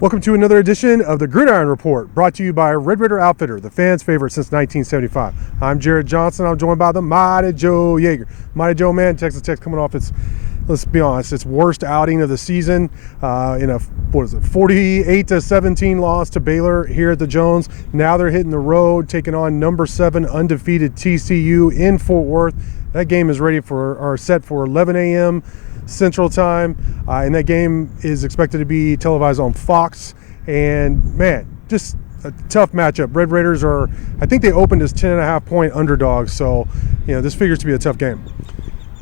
Welcome to another edition of the Gridiron Report, brought to you by Red Raider Outfitter, the fans' favorite since 1975. I'm Jared Johnson. I'm joined by the Mighty Joe Yeager. Mighty Joe, man, Texas Tech's coming off its, let's be honest, its worst outing of the season in a 48-17 loss to Baylor here at the Jones. Now they're hitting the road, taking on number 7 undefeated TCU in Fort Worth. That game is ready for, or set for 11 a.m. Central Time, and that game is expected to be televised on Fox. And man, just a tough matchup. Red Raiders are, I think they opened as 10.5-point underdogs, so this figures to be a tough game.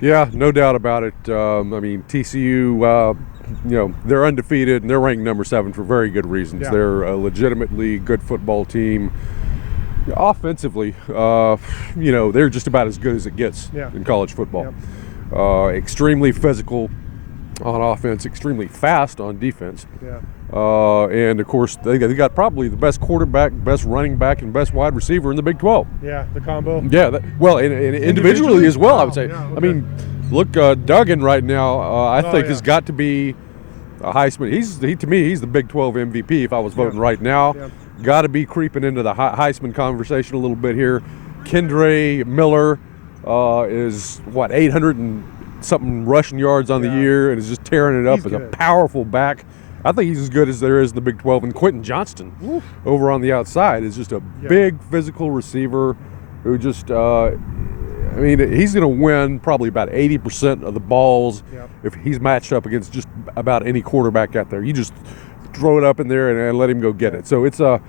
Yeah, no doubt about it. TCU, they're undefeated and they're ranked number 7 for very good reasons. Yeah. They're a legitimately good football team. Offensively, they're just about as good as it gets in college football. Yep. Extremely physical on offense, extremely fast on defense. Yeah. And of course, they got probably the best quarterback, best running back, and best wide receiver in the Big 12. Yeah, the combo. Yeah, and individually as well, I would say. Yeah, okay. I mean, look, Duggan right now, I think yeah. has got to be a Heisman. To me, he's the Big 12 MVP if I was voting right now. Yeah. Got to be creeping into the Heisman conversation a little bit here. Kendre Miller is 800 and something rushing yards on the year, and is just tearing it up as a powerful back. I think he's as good as there is in the Big 12. And Quentin Johnston over on the outside is just a big physical receiver who just he's going to win probably about 80% of the balls if he's matched up against just about any quarterback out there. You just throw it up in there and let him go get it. So it's a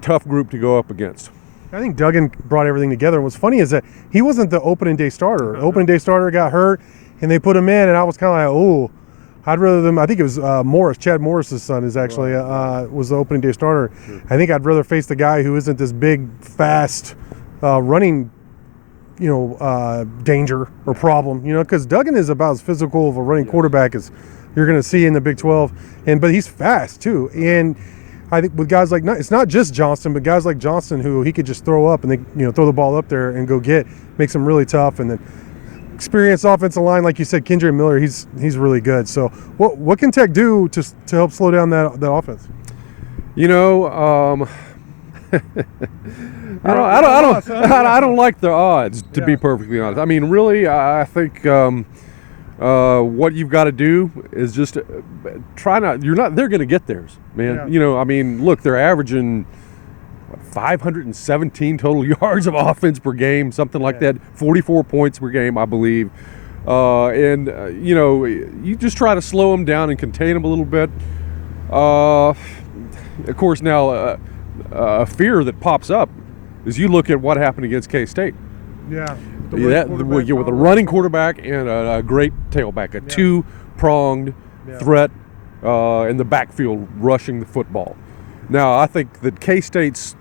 tough group to go up against. I think Duggan brought everything together. And what's funny is that he wasn't the opening day starter. Opening day starter got hurt, and they put him in, and I was kind of like, oh, I'd rather them. I think it was Morris, Chad Morris's son, is actually was the opening day starter. Sure. I think I'd rather face the guy who isn't this big, fast, running, danger or problem. Because Duggan is about as physical of a running quarterback as you're going to see in the Big 12, but he's fast too. And I think with guys like, it's not just Johnston, but guys like Johnston who he could just throw up and they throw the ball up there and go get, makes him really tough. And then experienced offensive line, like you said, Kendre Miller, he's really good. So what can Tech do to help slow down that offense? I don't like the odds, to be perfectly honest. I mean, really, I think what you've got to do is just try not. They're going to get theirs, man. Yeah. Look, they're averaging 517 total yards of offense per game, something like that. 44 points per game, I believe. You just try to slow them down and contain them a little bit. Of course, now a fear that pops up is you look at what happened against K-State. Yeah. With a running quarterback and a great tailback, a two-pronged threat in the backfield rushing the football. Now, I think that K-State's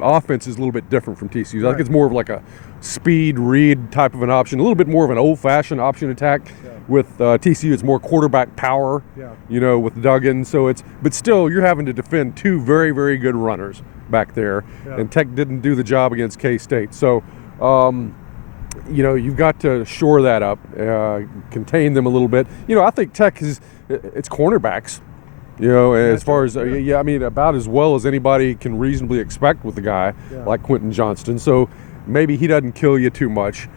offense is a little bit different from TCU's. I think it's more of like a speed read type of an option, a little bit more of an old-fashioned option attack. With TCU, it's more quarterback power, with Duggan. But still, you're having to defend two very, very good runners back there. Yeah. And Tech didn't do the job against K-State. So, you've got to shore that up, contain them a little bit. I think Tech it's cornerbacks, as far as, about as well as anybody can reasonably expect with a guy like Quentin Johnston. So maybe he doesn't kill you too much.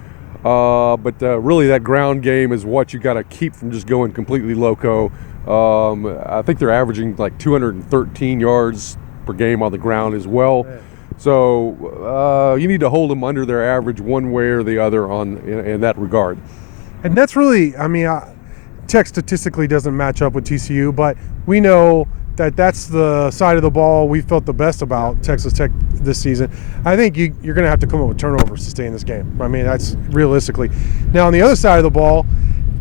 But really that ground game is what you got to keep from just going completely loco. I think they're averaging like 213 yards per game on the ground as well. So you need to hold them under their average one way or the other in that regard. And that's really, Tech statistically doesn't match up with TCU, but we know that's the side of the ball we felt the best about Texas Tech this season. I think you're going to have to come up with turnovers to stay in this game. That's realistically. Now, on the other side of the ball,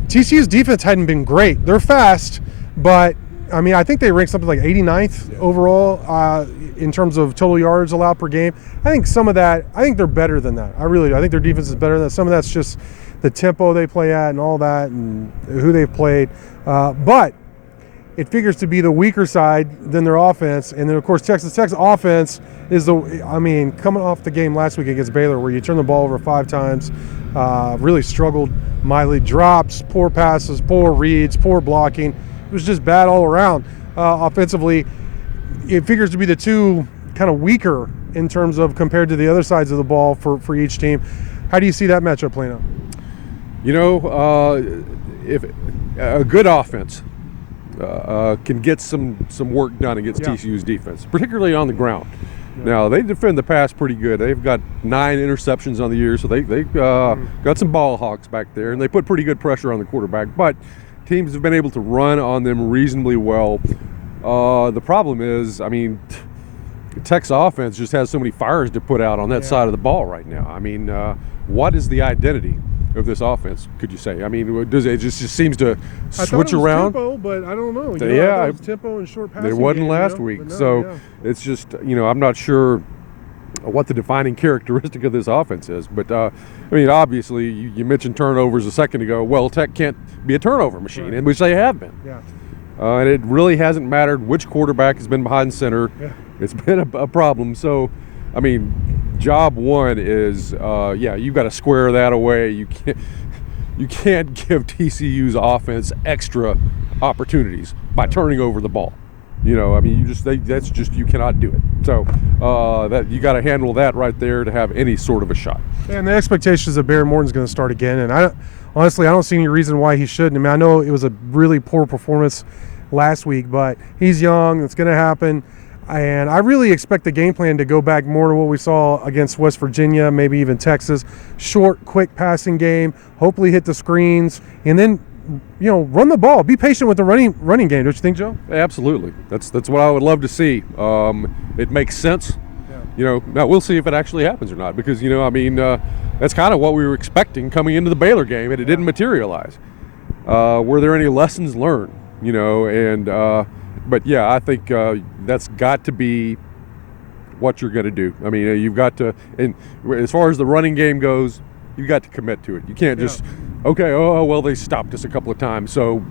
TCU's defense hadn't been great. They're fast, but, I think they ranked something like 89th overall in terms of total yards allowed per game. I think some of that, they're better than that. I really do. I think their defense is better than that. Some of that's just the tempo they play at and all that and who they've played. But it figures to be the weaker side than their offense. And then, of course, Texas Tech's offense is coming off the game last week against Baylor where you turn the ball over 5 times, really struggled mightily, drops, poor passes, poor reads, poor blocking. It was just bad all around. offensively. It figures to be the two kind of weaker in terms of compared to the other sides of the ball for each team. How do you see that matchup playing out? You know, if a good offense can get some work done against TCU's defense, particularly on the ground. Now, they defend the pass pretty good. They've got 9 interceptions on the year, so they've got some ball hawks back there, and they put pretty good pressure on the quarterback. But teams have been able to run on them reasonably well. The problem is, I mean, Tech's offense just has so many fires to put out on that side of the ball right now. I mean, what is the identity of this offense, could you say? I mean, does it just seems to switch around? Tempo, but I don't know. Yeah, tempo and short passing. It wasn't game, last week, so it's just, you know, I'm not sure what the defining characteristic of this offense is. But I mean, obviously, you mentioned turnovers a second ago. Well, Tech can't be a turnover machine, and which they have been. Yeah. And it really hasn't mattered which quarterback has been behind center. Yeah. It's been a problem. So, I mean, job one is, you've got to square that away. You can't give TCU's offense extra opportunities by turning over the ball. You know, I mean, you cannot do it. So that you got to handle that right there to have any sort of a shot. And the expectations that Barry Morton's going to start again, and honestly, I don't see any reason why he shouldn't. I mean, I know it was a really poor performance last week, but he's young. It's going to happen. And I really expect the game plan to go back more to what we saw against West Virginia, maybe even Texas. Short, quick passing game, hopefully hit the screens, and then, you know, run the ball. Be patient with the running game, don't you think, Joe? Absolutely. That's what I would love to see. It makes sense. Yeah. You know, now we'll see if it actually happens or not, because, you know, I mean, that's kind of what we were expecting coming into the Baylor game, and it didn't materialize. Were there any lessons learned? You know, and but yeah, I think that's got to be what you're going to do. I mean, you've got to, and as far as the running game goes, you've got to commit to it. You can't just, okay, oh, well, they stopped us a couple of times, so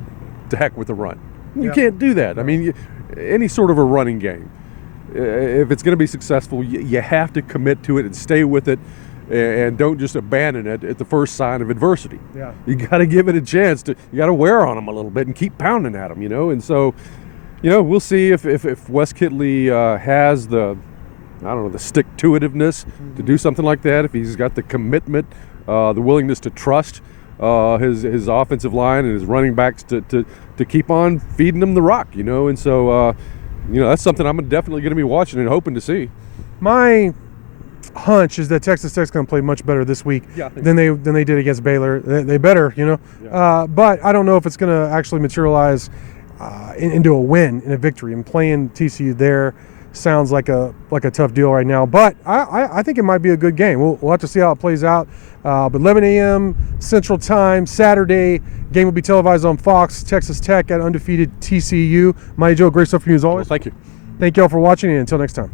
to heck with the run. You can't do that. I mean, any sort of a running game, if it's going to be successful, you have to commit to it and stay with it, and don't just abandon it at the first sign of adversity. Yeah. You got to give it a chance. You got to wear on them a little bit and keep pounding at them, you know. And so, you know, we'll see if Wes Kitley has the stick-to-itiveness to do something like that, if he's got the commitment, the willingness to trust his offensive line and his running backs to keep on feeding them the rock, you know. And so, you know, that's something I'm definitely going to be watching and hoping to see. My hunch is that Texas Tech's going to play much better this week than they did against Baylor. They better, you know. Yeah. But I don't know if it's going to actually materialize into a win and a victory. And playing TCU there sounds like a tough deal right now. But I think it might be a good game. We'll have to see how it plays out. But 11 a.m. Central Time, Saturday. Game will be televised on Fox. Texas Tech at undefeated TCU. Mighty Joe, great stuff from you as always. Well, thank you. Thank you all for watching, and until next time.